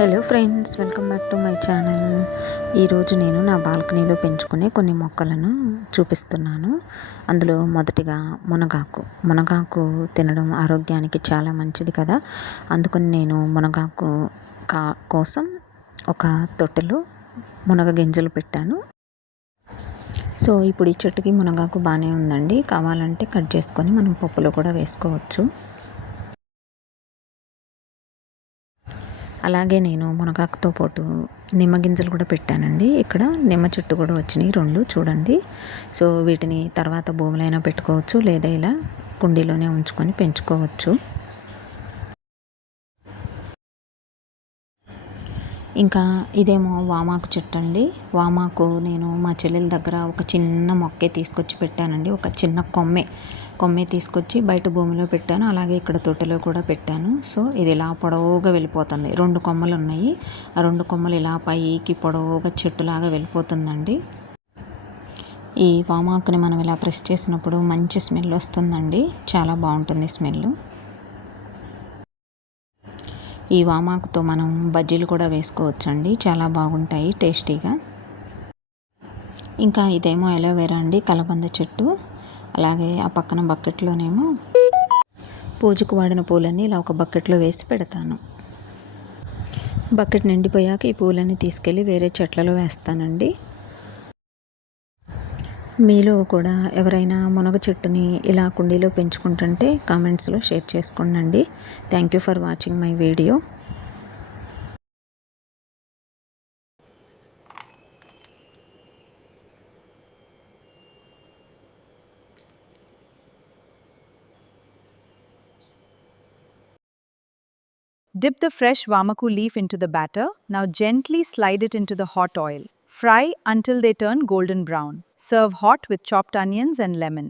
Hello friends, welcome back to my channel. ఈరోజు నేను నా బాల్కనీలో పెంచుకునే కొన్ని మొక్కలను చూపిస్తున్నాను. అందులో మొదటిగా మునగాకు తినడం ఆరోగ్యానికి చాలా మంచిది కదా. అందుకని నేను మునగాకు కోసం ఒక తొట్టెలో మునగ గింజలు పెట్టాను. సో ఇప్పుడు ఈ చెట్టుకి మునగాకు బాగానే ఉందండి. కావాలంటే కట్ చేసుకొని మనం పప్పులో కూడా వేసుకోవచ్చు. అలాగే నేను మునగాకుతో పాటు నిమ్మ గింజలు కూడా పెట్టానండి. ఇక్కడ నిమ్మ చెట్టు కూడా వచ్చినాయి 2 చూడండి. సో వీటిని తర్వాత భూమిలో పెట్టుకోవచ్చు, లేదా ఇలా కుండీలోనే ఉంచుకొని పెంచుకోవచ్చు. ఇంకా ఇదేమో వామాకు చెట్టు అండి. వామాకు నేను మా చెల్లెల దగ్గర ఒక చిన్న మొక్కే తీసుకొచ్చి పెట్టానండి. ఒక చిన్న కొమ్మే తీసుకొచ్చి బయట భూమిలో పెట్టాను. అలాగే ఇక్కడ తొట్టెలో కూడా పెట్టాను. సో ఇది ఇలా పొడవుగా వెళ్ళిపోతుంది. 2 కొమ్మలు ఉన్నాయి. ఆ 2 కొమ్మలు ఇలా పైకి పొడవుగా చెట్టులాగా వెళ్ళిపోతుందండి. ఈ వామాకుని మనం ఇలా ప్రెస్ చేసినప్పుడు మంచి స్మెల్ వస్తుందండి. చాలా బాగుంటుంది స్మెల్. ఈ వామాకుతో మనం బజ్జీలు కూడా వేసుకోవచ్చండి. చాలా బాగుంటాయి టేస్టీగా. ఇంకా ఇదేమో అలోవెరా అండి, కలబంద చెట్టు. అలాగే ఆ పక్కన బకెట్లోనేమో పూజకు వాడిన పూలన్నీ ఇలా ఒక బకెట్లో వేసి పెడతాను. బకెట్ నిండిపోయాక ఈ పూలన్నీ తీసుకెళ్ళి వేరే చెట్లలో వేస్తానండి. మీలో కూడా ఎవరైనా మునగ చెట్టుని ఇలా కుండీలో పెంచుకుంటుంటే కామెంట్స్లో షేర్ చేసుకోండి. Thank you for watching my video. Dip the fresh wamaku leaf into the batter. Now gently slide it into the hot oil. Fry until they turn golden brown. Serve hot with chopped onions and lemon.